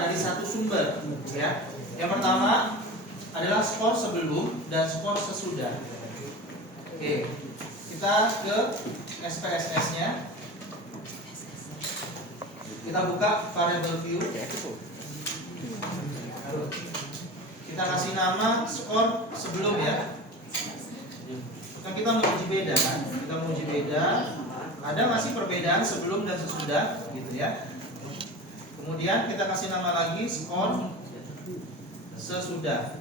dari satu sumber, ya. Yang pertama adalah skor sebelum dan skor sesudah. Oke, kita ke SPSS-nya. Kita buka variable view. Kita kasih nama skor sebelum, ya. Nah, kita menguji beda, kan? Kita menguji beda. Ada masih perbedaan sebelum dan sesudah, gitu ya. Kemudian kita kasih nama lagi skor sesudah.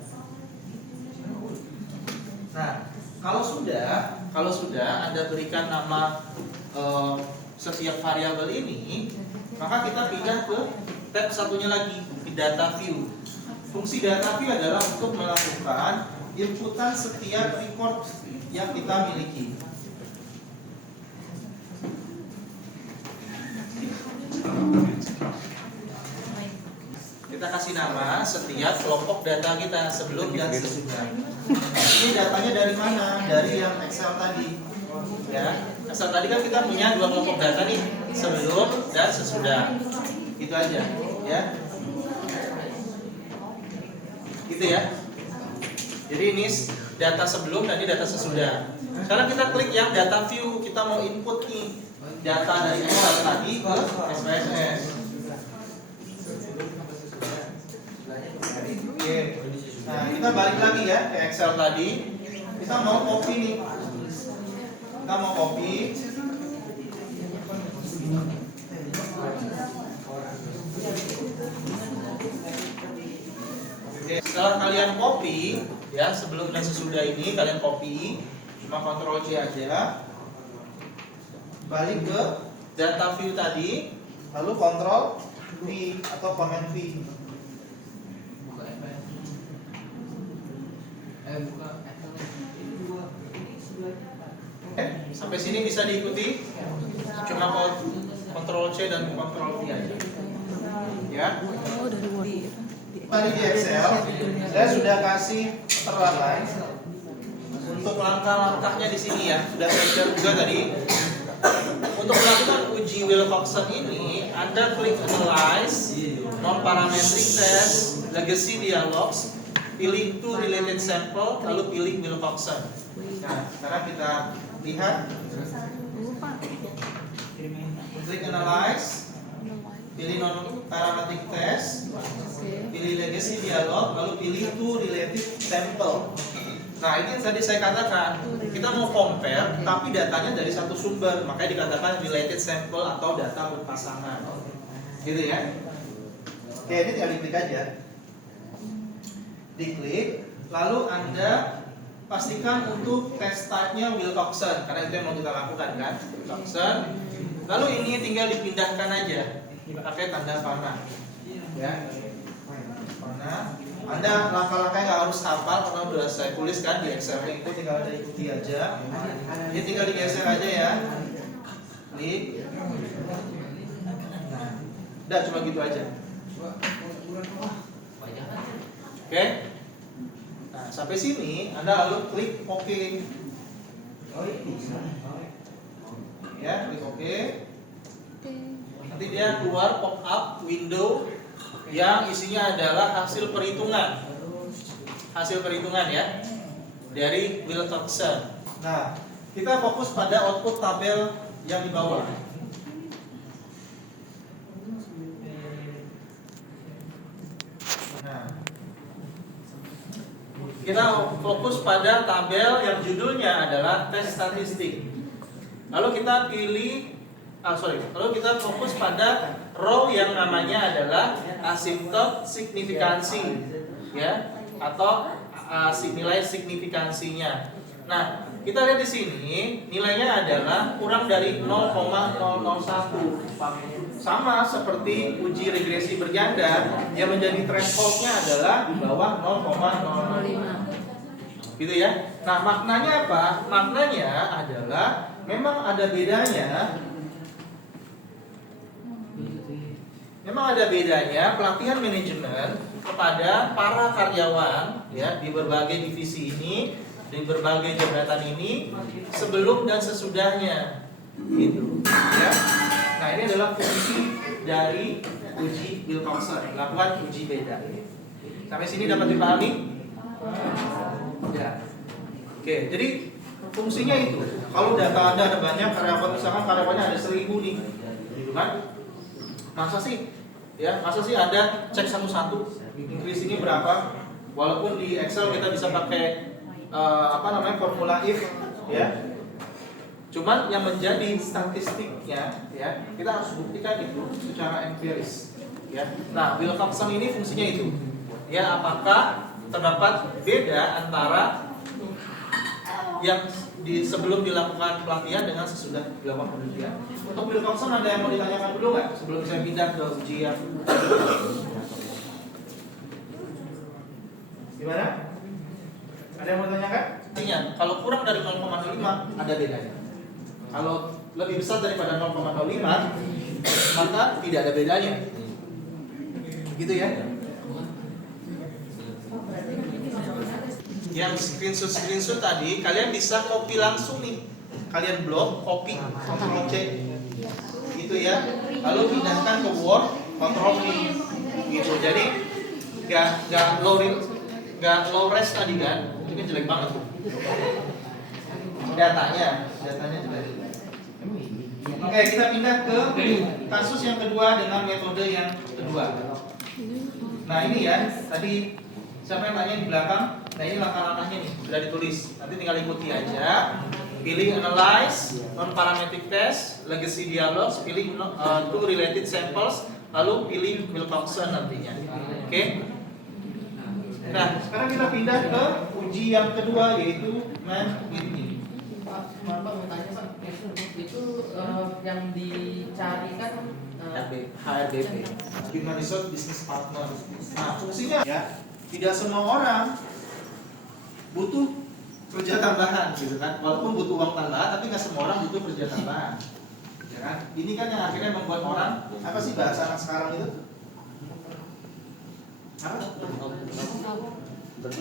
Nah, kalau sudah Anda berikan nama setiap variabel ini, maka kita pindah ke tab satunya lagi, di data view. Fungsi data view adalah untuk melakukan inputan setiap record yang kita miliki. Kita kasih nama setiap kelompok data kita sebelum dan sesudah. Ini datanya dari mana? Dari yang Excel tadi. Ya, Excel tadi kan kita punya dua kelompok data nih, sebelum dan sesudah. Itu aja, ya. Gitu ya. Jadi ini data sebelum dan ini data sesudah. Sekarang kita klik yang data view, kita mau input nih data dari Excel tadi ke SPSS. Oke. Nah, kita balik lagi ya ke Excel tadi. Kita mau copy nih. Kita mau copy. Oke, setelah kalian copy, ya sebelum dan sesudah ini kalian copy, cuma Ctrl C aja. Balik ke data view tadi, lalu Ctrl V atau Command V. Sampai sini bisa diikuti? Cuma Ctrl C dan Ctrl V aja. Ya. Tadi di Excel saya sudah kasih terlalu untuk langkah-langkahnya di sini ya. Sudah saya share juga tadi. Untuk melakukan uji Wilcoxon ini, Anda klik Analyze, Non-Parametric Test, Legacy Dialogs, pilih To Related Sample, lalu pilih Wilcoxon. Nah, sekarang kita lihat. Klik Analyze, pilih Non-Parametric Test, pilih Legacy Dialog, lalu pilih To Related Sample. Nah, ini yang tadi saya katakan, kita mau compare, tapi datanya dari satu sumber, makanya dikatakan related sample atau data berpasangan. Gitu ya. Oke, ini tinggal diklik aja. Diklik, lalu Anda pastikan untuk test type-nya Wilcoxon, karena itu yang mau kita lakukan kan, Wilcoxon. Lalu ini tinggal dipindahkan aja, pakai tanda panah. Ya, panah. Anda langkah-langkahnya nggak harus hafal karena udah saya tuliskan di Excel itu, tinggal Anda ikuti aja. Ini tinggal digeser aja ya. Klik. Nah, udah cuma gitu aja. Oke. Nah, sampai sini Anda lalu klik OK. Ya, klik OK. Nanti dia keluar pop up window yang isinya adalah hasil perhitungan ya dari Wilcoxon. Nah, kita fokus pada output tabel yang di bawah. Nah, kita fokus pada tabel yang judulnya adalah tes statistik. Lalu kita lalu kita fokus pada row yang namanya adalah asymptote signifikansi, ya, atau nilai signifikansinya. Nah, kita lihat di sini nilainya adalah kurang dari 0,001. Sama seperti uji regresi berjanda yang menjadi thresholdnya adalah di bawah 0,05. Gitu ya. Nah, maknanya apa? Maknanya adalah memang ada bedanya. Memang ada bedanya pelatihan manajemen kepada para karyawan ya di berbagai divisi ini, di berbagai jabatan ini sebelum dan sesudahnya gitu ya. Nah, ini adalah fungsi dari uji Wilcoxon, lakukan uji beda. Sampai sini dapat dipahami? Ya. Oke, jadi fungsinya itu. Kalau data Anda ada banyak karyawan, misalkan karyawannya ada 1000 nih, gitu kan? Masa sih Anda cek satu-satu increase ini berapa? Walaupun di Excel kita bisa pakai formula if, ya. Cuman yang menjadi statistiknya, ya, kita harus buktikan itu secara empiris, ya. Nah, Wilcoxon ini fungsinya itu, ya, apakah terdapat beda antara yang sebelum dilakukan pelatihan dengan sesudah dilakukan penelitian. Untuk Wilcoxon ada yang mau ditanyakan dulu nggak sebelum saya pindah ke ujian? Gimana? Ada yang mau ditanyakan? Artinya, kalau kurang dari 0,05 ada bedanya. Kalau lebih besar daripada 0,05 maka tidak ada bedanya. Gitu ya? Yang screenshot tadi kalian bisa copy langsung nih. Kalian blok, copy, Ctrl C. Gitu ya. Lalu pindahkan ke Word, Ctrl V. Gitu. Jadi enggak low res tadi kan. Itu kan jelek banget tuh. Datanya jelek. Oke, kita pindah ke kasus yang kedua dengan metode yang kedua. Nah, ini ya, tadi siapa yang tanya di belakang? Nah, ini langkah-langkahnya nih, sudah ditulis. Nanti tinggal ikuti aja. Pilih analyze, non-parametric test, legacy dialogues, pilih two related samples, lalu pilih Wilcoxon nantinya. Oke? Nah, sekarang kita pindah ke uji yang kedua, yaitu man with me. Pak, mau tanya Pak, itu yang dicari kan HRBP, Human Resource Business Partner. Nah, fungsinya ya, tidak semua orang butuh kerja tambahan gitu kan, walaupun butuh uang tambahan, tapi nggak semua orang butuh kerja tambahan, ya kan? Ini kan yang akhirnya membuat orang, apa sih bahasa anak sekarang itu? Apa?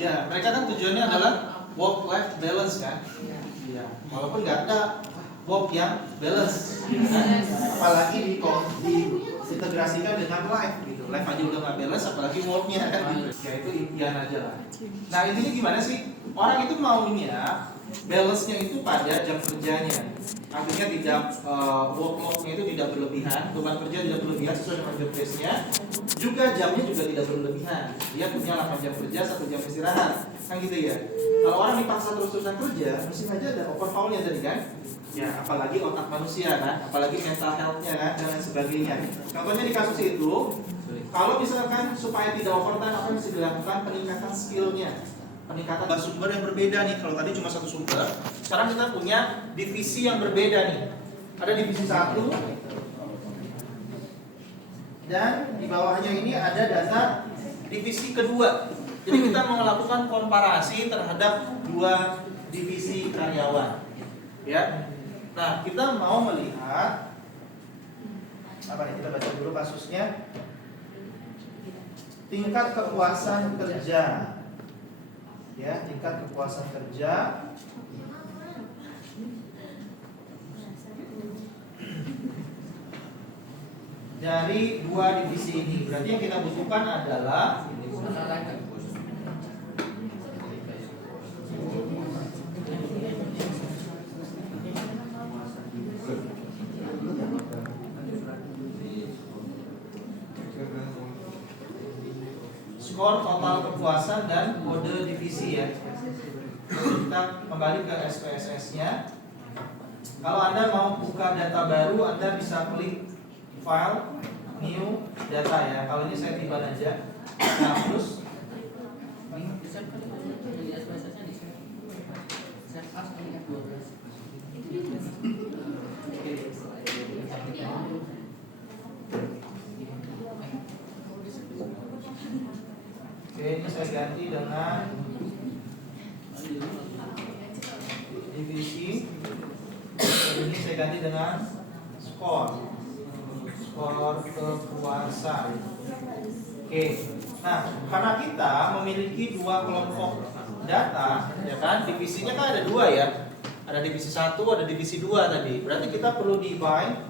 Ya, mereka kan tujuannya adalah work-life balance kan? Ya, walaupun nggak ada work yang balance, gitu kan? Apalagi diintegrasikan dengan life gitu. Life aja udah nggak balance, apalagi worknya kan? Ya itu impian aja lah. Nah, intinya gimana sih? Orang itu maunya balance-nya itu pada jam kerjanya. Artinya tidak workload-nya itu tidak berlebihan, beban kerja tidak berlebihan sesuai dengan job desk-nya. Juga jamnya juga tidak berlebihan. Dia punya 8 jam kerja, 1 jam istirahat. Kan gitu ya. Kalau orang dipaksa terus-terusan kerja, mesti aja ada overhaul-nya tadi kan. Ya, apalagi otak manusia kan, apalagi mental health-nya kan, dan lain sebagainya. Contohnya di kasus itu, kalau misalkan supaya tidak overtime, apa yang mesti dilakukan? Peningkatan skill-nya, peningkatan sumber yang berbeda nih. Kalau tadi cuma satu sumber, sekarang kita punya divisi yang berbeda nih. Ada divisi 1, dan di bawahnya ini ada data divisi kedua. Jadi kita mau melakukan komparasi terhadap dua divisi karyawan, ya. Nah, kita mau melihat apa nih? Kita baca dulu kasusnya. Tingkat kepuasan kerja, ya, tingkat kepuasan kerja dari dua divisi ini. Berarti yang kita butuhkan adalah skor total kepuasan dan kode divisi ya. Kita kembali ke SPSS-nya. Kalau Anda mau buka data baru, Anda bisa klik file, new data ya. Kalau ini saya tiban aja. Nah, terus oke, ini saya ganti dengan divisi. Ini saya ganti dengan skor kepuasan. Oke. Nah, karena kita memiliki dua kelompok data, ya kan? Divisinya kan ada dua ya. Ada divisi 1, ada divisi 2 tadi. Berarti kita perlu divide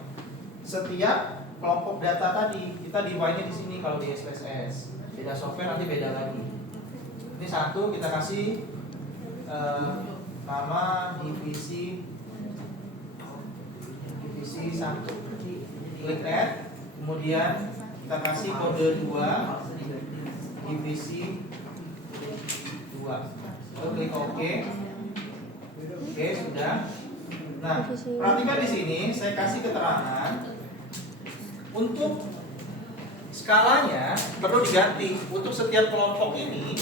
setiap kelompok data tadi kita divide-nya di sini kalau di SPSS. Beda software nanti beda lagi. Ini satu kita kasih nama divisi 1. Klik add, kemudian kita kasih kode 2 divisi 2. Lalu klik OK. Oke, sudah. Nah, perhatikan di sini saya kasih keterangan untuk skalanya perlu diganti. Untuk setiap kelompok ini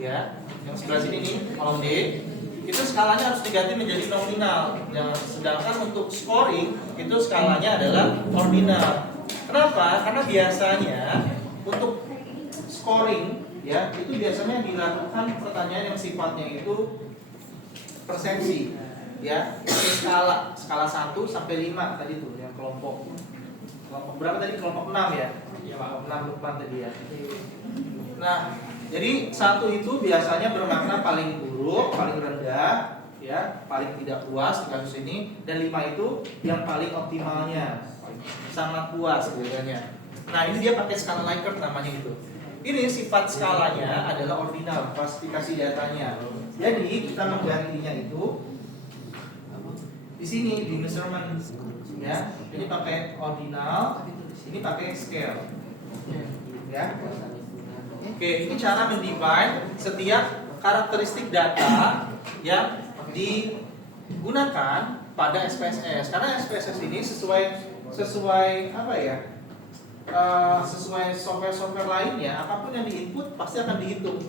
ya, yang sebelah sini nih, kolom D, itu skalanya harus diganti menjadi nominal. Sedangkan untuk scoring itu skalanya adalah ordinal. Kenapa? Karena biasanya untuk scoring ya, itu biasanya dilakukan pertanyaan yang sifatnya itu persepsi ya, skala 1 sampai 5 tadi tuh yang kelompok berapa tadi? Kelompok 6 ya? Ya, kelompok 6 lupa tadi ya. Nah, jadi 1 itu biasanya bermakna paling buruk, paling rendah ya, paling tidak puas di kasus ini, dan 5 itu yang paling optimalnya, sangat puas biasanya. Nah, ini dia pakai skala Likert namanya gitu. Ini sifat skalanya adalah ordinal, klasifikasi datanya. Jadi kita menggantinya itu di sini di measurement ya. Ini pakai ordinal, ini pakai scale. Ya. Oke, ini cara mendivide setiap karakteristik data yang digunakan pada SPSS. Karena SPSS ini sesuai apa ya? Sesuai software-software lainnya, apapun yang diinput pasti akan dihitung.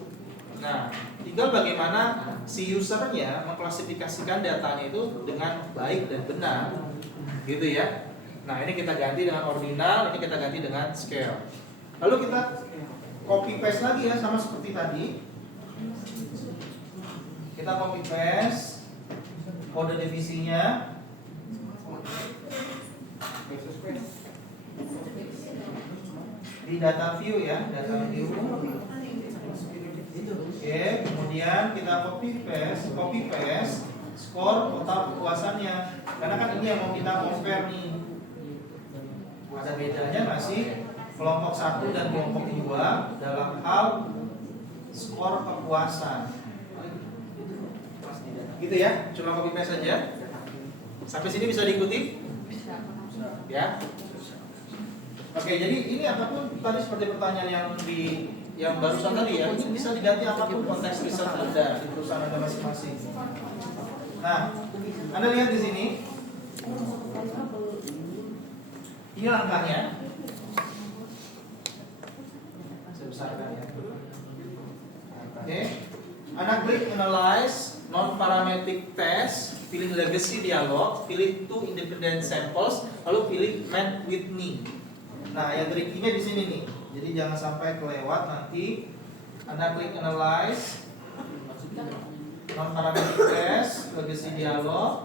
Nah, tinggal bagaimana si usernya mengklasifikasikan datanya itu dengan baik dan benar, gitu ya. Nah, ini kita ganti dengan ordinal, ini kita ganti dengan scale. Lalu kita copy paste lagi ya, sama seperti tadi. Kita copy paste kode divisinya. Di data view ya, data view. Oke, kemudian kita copy paste skor total kepuasannya. Karena kan ini yang mau kita compare nih. Ada bedanya masih kelompok 1 dan kelompok 2 dalam hal skor kepuasan. Gitu ya, cuma copy paste saja. Sampai sini bisa diikuti? Ya. Oke, jadi ini apapun tadi seperti pertanyaan yang barusan tadi ya, ini bisa diganti apapun konteks riset Anda di perusahaan Anda masing-masing. Nah, Anda lihat di sini. Ini langkahnya. Saya besarkan ya. Oke. Anda klik analyze non-parametric test, pilih legacy dialog, pilih 2 independent samples, lalu pilih match with me. Nah, yang triknya di sini nih. Jadi jangan sampai kelewat nanti. Anda klik analyze non-parametric test, legacy dialog,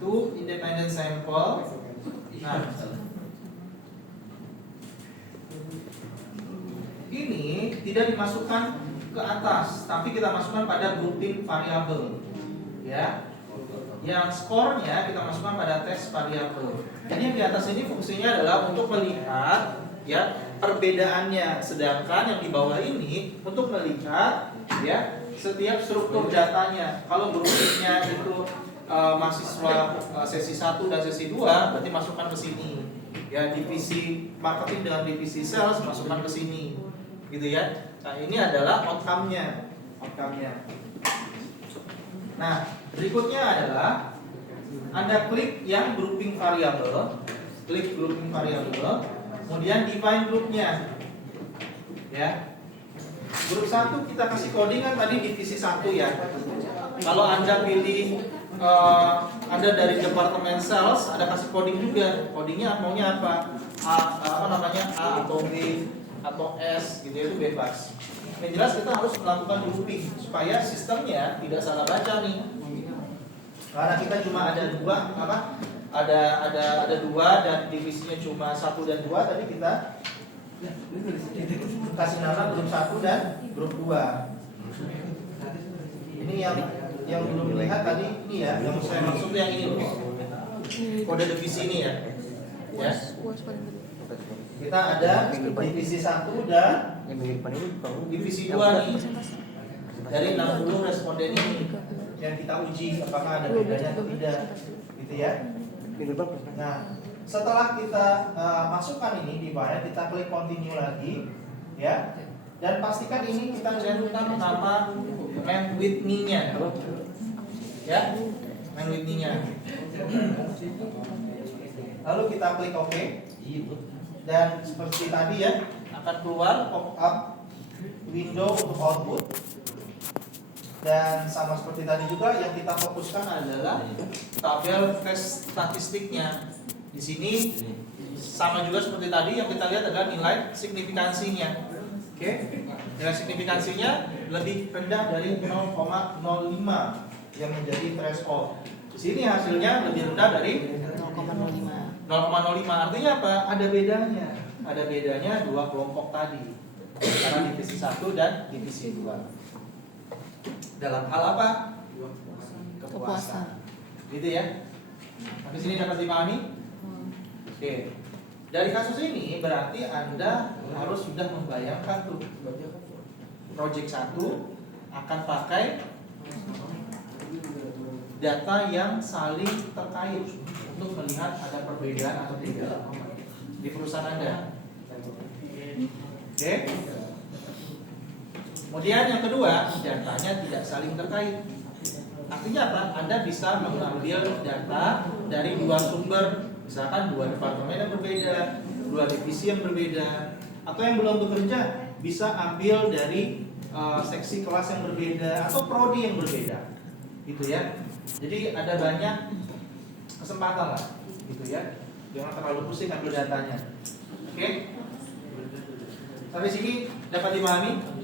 2 independent sample. Nah, ini tidak dimasukkan ke atas, tapi kita masukkan pada grouping variabel. Ya. Yang skornya kita masukkan pada test variabel. Jadi yang di atas ini fungsinya adalah untuk melihat ya perbedaannya, sedangkan yang di bawah ini untuk melihat ya setiap struktur datanya. Kalau groupingnya itu mahasiswa sesi 1 dan sesi 2 berarti masukkan ke sini. Ya, divisi marketing dengan divisi sales masukkan ke sini. Gitu ya. Nah, ini adalah outcome-nya. Nah, berikutnya adalah Anda klik yang grouping variable, kemudian define grupnya. Ya. Grup 1 kita kasih codingan tadi divisi 1 ya. Kalau Anda pilih Anda dari departemen sales, Anda kasih coding juga. Codingnya maunya apa? A atau B atau S gitu, itu bebas. Yang jelas kita harus melakukan grouping supaya sistemnya tidak salah baca nih. Karena kita cuma ada dua dan divisinya cuma 1 dan 2, tadi kita kasih nama grup 1 dan grup 2. Ini yang belum lihat tadi ini ya, yang saya maksud yang ini loh. Kode divisi ini ya. Ya. UAS paling gede. Kita ada divisi 1 dan divisi 2 nih. Dari 60 responden ini yang kita uji apakah ada bedanya atau tidak, gitu ya. Nah, setelah kita masukkan ini di file, kita klik continue lagi, ya. Dan pastikan ini kita cantumkan nama man with me-nya, ya, man with me-nya. Lalu kita klik OK, dan seperti tadi ya akan keluar pop-up window untuk output. Dan sama seperti tadi juga yang kita fokuskan adalah tabel tes statistiknya. Di sini sama juga seperti tadi yang kita lihat adalah nilai signifikansinya. Oke, nilai signifikansinya lebih rendah dari 0,05 yang menjadi threshold. Di sini hasilnya lebih rendah dari 0,05. Artinya apa? Ada bedanya. Ada bedanya dua kelompok tadi. Karena divisi 1 dan divisi 2. Dalam hal apa? Kepuasan. Gitu ya. Sampai sini dapat dipahami? Oke. Dari kasus ini berarti Anda harus sudah membayangkan tuh project 1 akan pakai data yang saling terkait untuk melihat ada perbedaan atau tidak di perusahaan Anda. Oke. Kemudian yang kedua, datanya tidak saling terkait. Artinya apa? Anda bisa mengambil data dari dua sumber, misalkan dua departemen yang berbeda, dua divisi yang berbeda, atau yang belum bekerja bisa ambil dari seksi kelas yang berbeda atau prodi yang berbeda, gitu ya. Jadi ada banyak kesempatan lah, gitu ya. Jangan terlalu pusing ambil datanya. Oke? Sampai sini dapat dipahami?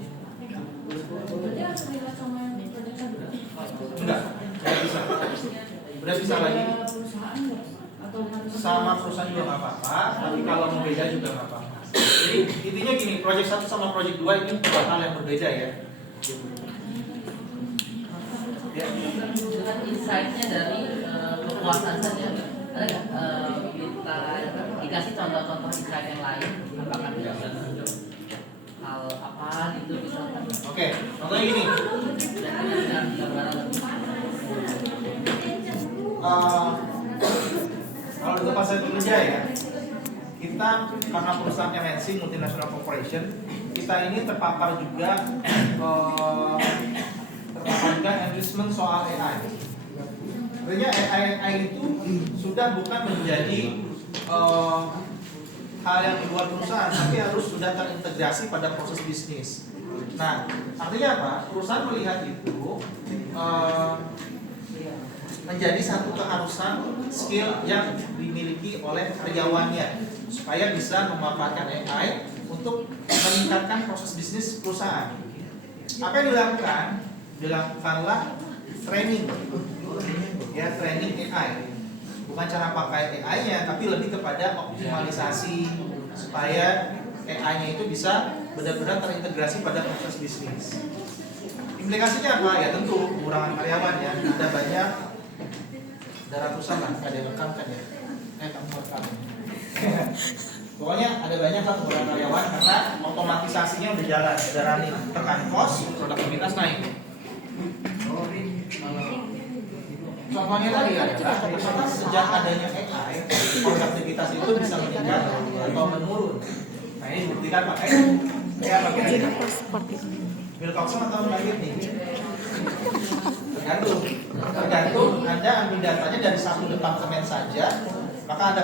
Enggak bisa. Udah bisa lagi. Sama perusahaan juga nggak apa-apa, tapi kalau mau beda juga nggak apa-apa. Jadi intinya gini, project 1 sama project 2 ini dua hal yang berbeda ya. Itu kan insight-nya dari kepuasan saja. Ada nggak kita dikasih contoh-contoh insight yang lain? Apakah bisa hal apa gitu misalkan? Oke, contohnya gini. Dengan gambaran lebih. Kalau di tempat saya bekerja ya, kita karena perusahaan MNC multinational corporation, kita ini terpapar juga enrichment soal AI. Artinya AI itu sudah bukan menjadi hal yang di luar perusahaan, tapi harus sudah terintegrasi pada proses bisnis. Nah, artinya apa? Perusahaan melihat itu menjadi satu keharusan skill yang dimiliki oleh karyawannya supaya bisa memanfaatkan AI untuk meningkatkan proses bisnis perusahaan. Apa yang dilakukan? Dilakukanlah training, ya, training AI. Bukan cara pakai AI-nya, tapi lebih kepada optimalisasi supaya AI-nya itu bisa benar-benar terintegrasi pada proses bisnis. Implikasinya apa? Ya tentu pengurangan karyawan ya. Ada banyak, ada ratusan lah, ada yang rekam kan ya. Kamu rekam. Pokoknya ada banyak lah pengurangan karyawan karena otomatisasinya udah jalan, udah running, tekan cost, produktivitas naik. Contohnya tadi adalah sejak adanya AI, produktivitas itu bisa meningkat atau menurun. Nah ini dibuktikan pakai ya pakai Bill Coxon atau Mbak nih? Tergantung Anda ambil datanya dari satu departemen saja, maka Anda